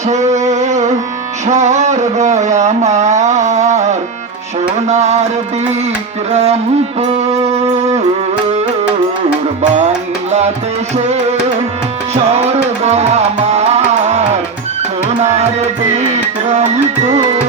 আছে সর্বয়ামার সোনার বিক্রমপুর। বাংলাদেশে স্বর্গ আমার সোনার বিক্রমপুর।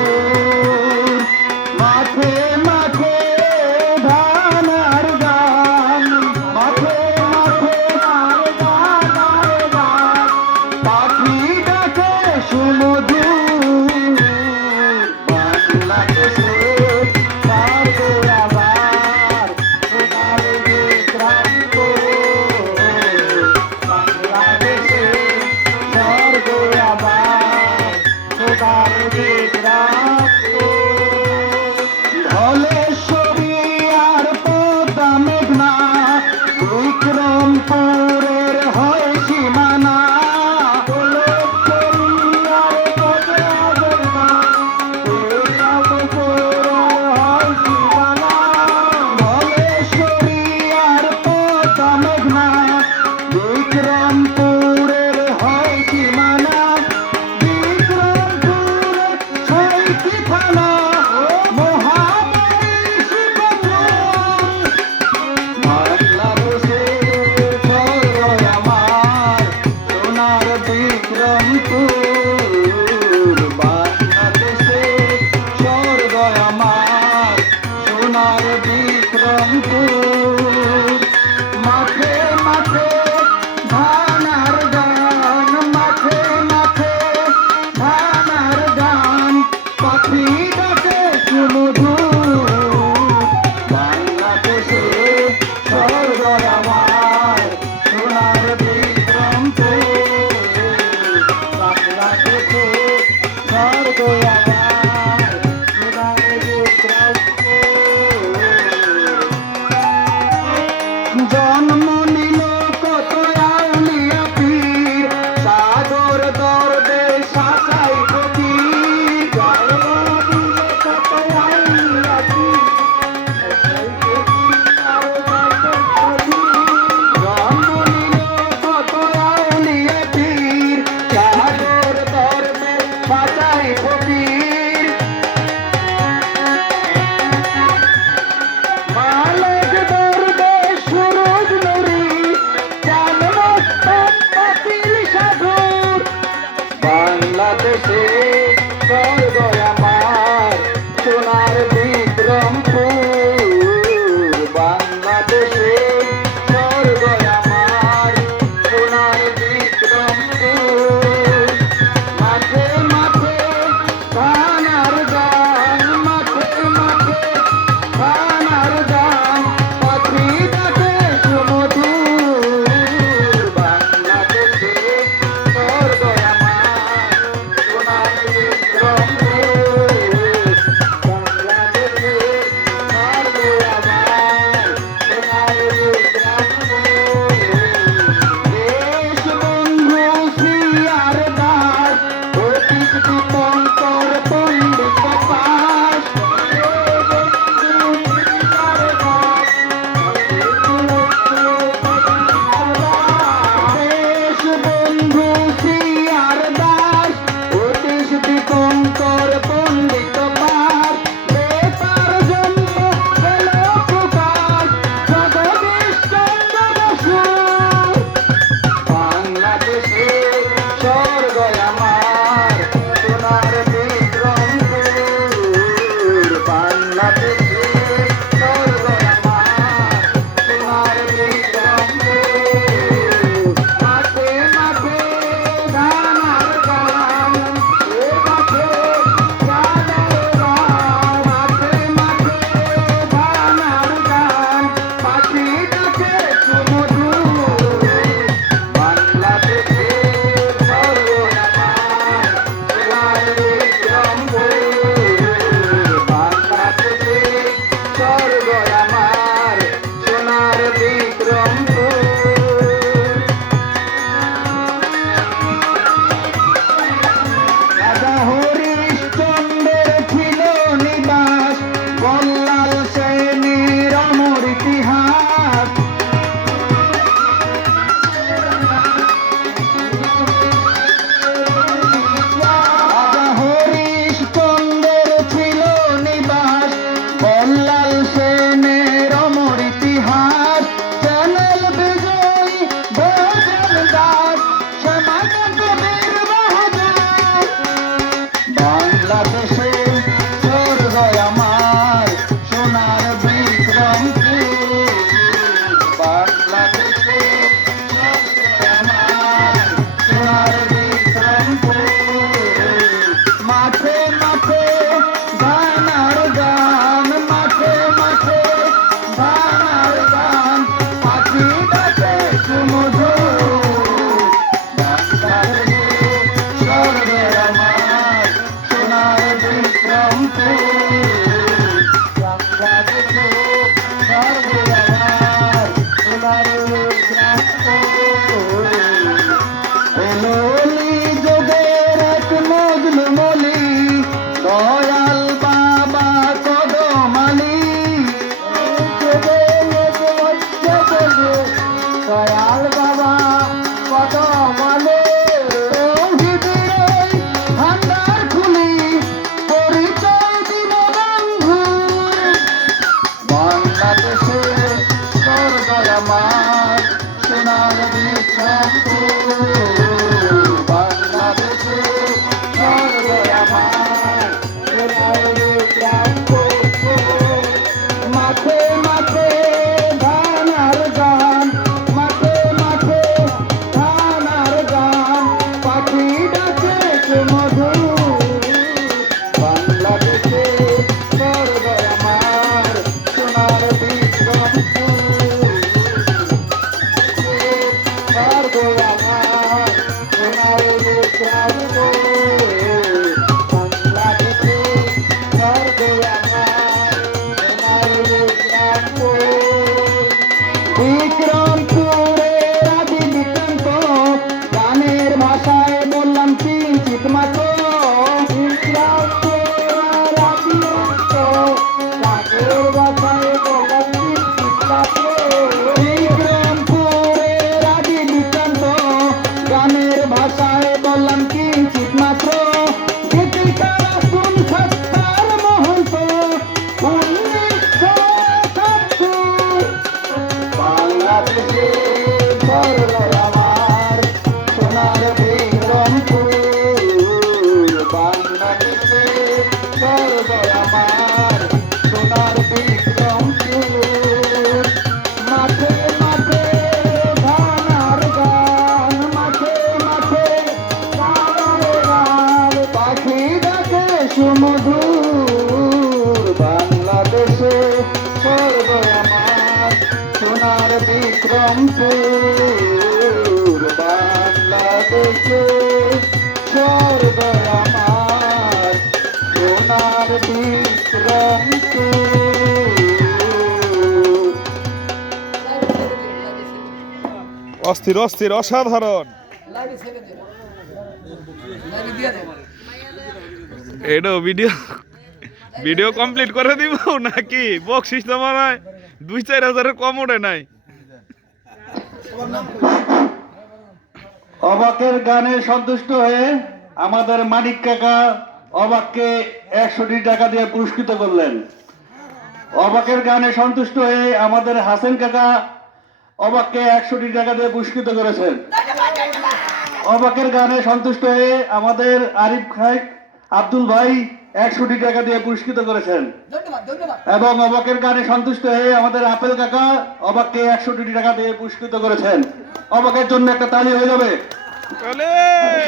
অস্থির অস্থির, অসাধারণ। এটাও ভিডিও ভিডিও কমপ্লিট করে দিব নাকি? বকশিস তো হয়। দুই চার হাজারের কম ওঠে নাই। অবাকের গানে সন্তুষ্ট হয়ে আমাদের মানিক কাকা অবাককে একশোটি টাকা দিয়ে পুরস্কৃত করলেন। অবাকের গানে সন্তুষ্ট হয়ে আমাদের হাসেন কাকা অবাককে একশোটি টাকা দিয়ে পুরস্কৃত করেছেন। অবাকের গানে সন্তুষ্ট হয়ে আমাদের আরিফ খাই আব্দুল ভাই একশোটি টাকা দিয়ে পুরস্কৃত করেছেন। ধন্যবাদ ধন্যবাদ। এবং অবাকের গানে সন্তুষ্ট হয়ে আমাদের আপেল কাকা অবাককে একশোটি টাকা দিয়ে পুরস্কৃত করেছেন। অবাকের জন্য একটা তালি হয়ে যাবে।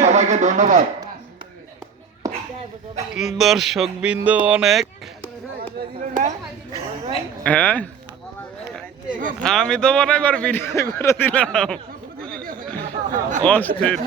সবাইকে ধন্যবাদ। দর্শক বিন্দু অনেক। হ্যাঁ? আমি তো মনে কর ভিডিও করে দিলাম। অস্থির।